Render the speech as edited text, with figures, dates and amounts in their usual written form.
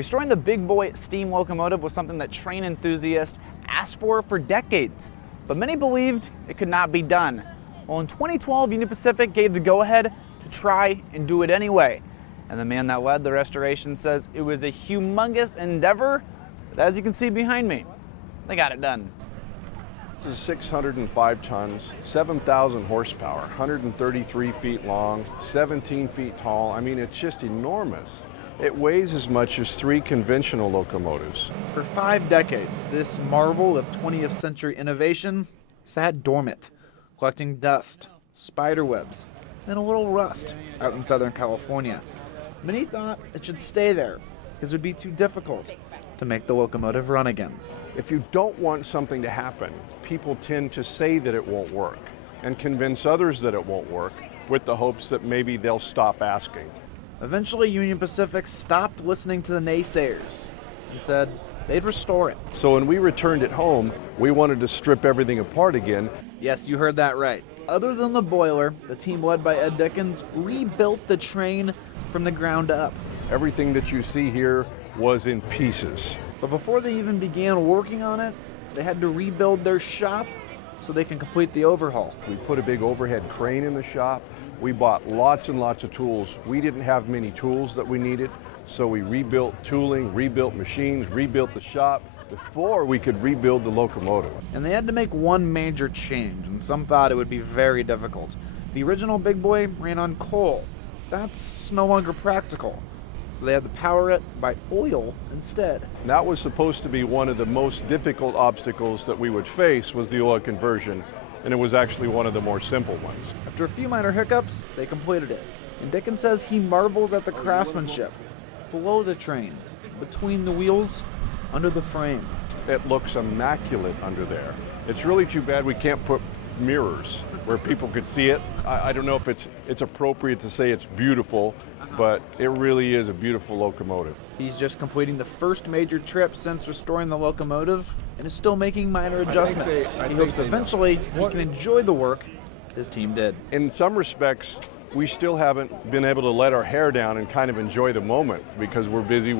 Restoring the big boy steam locomotive was something that train enthusiasts asked for decades, but many believed it could not be done. Well, in 2012, Union Pacific gave the go-ahead to try and do it anyway. And the man that led the restoration says it was a humongous endeavor, but as you can see behind me, they got it done. This is 605 tons, 7,000 horsepower, 133 feet long, 17 feet tall. I mean, it's just enormous. It weighs as much as 3 conventional locomotives. For 5 decades, this marvel of 20th century innovation sat dormant, collecting dust, spider webs, and a little rust out in Southern California. Many thought it should stay there because it would be too difficult to make the locomotive run again. If you don't want something to happen, people tend to say that it won't work and convince others that it won't work with the hopes that maybe they'll stop asking. Eventually, Union Pacific stopped listening to the naysayers and said they'd restore it. So when we returned it home, we wanted to strip everything apart again. Yes, you heard that right. Other than the boiler, the team led by Ed Dickens rebuilt the train from the ground up. Everything that you see here was in pieces. But before they even began working on it, they had to rebuild their shop so they can complete the overhaul. We put a big overhead crane in the shop. We bought lots and lots of tools. We didn't have many tools that we needed, so we rebuilt tooling, rebuilt machines, rebuilt the shop before we could rebuild the locomotive. And they had to make one major change, and some thought it would be very difficult. The original Big Boy ran on coal. That's no longer practical. So they had to power it by oil instead. That was supposed to be one of the most difficult obstacles that we would face, was the oil conversion, and it was actually one of the more simple ones. After a few minor hiccups, they completed it. And Dickens says he marvels at the craftsmanship below the train, between the wheels, under the frame. It looks immaculate under there. It's really too bad we can't put mirrors where people could see it. I don't know if it's appropriate to say it's beautiful, but it really is a beautiful locomotive. He's just completing the first major trip since restoring the locomotive and is still making minor adjustments. He hopes eventually he can enjoy the work his team did. In some respects, we still haven't been able to let our hair down and kind of enjoy the moment because we're busy with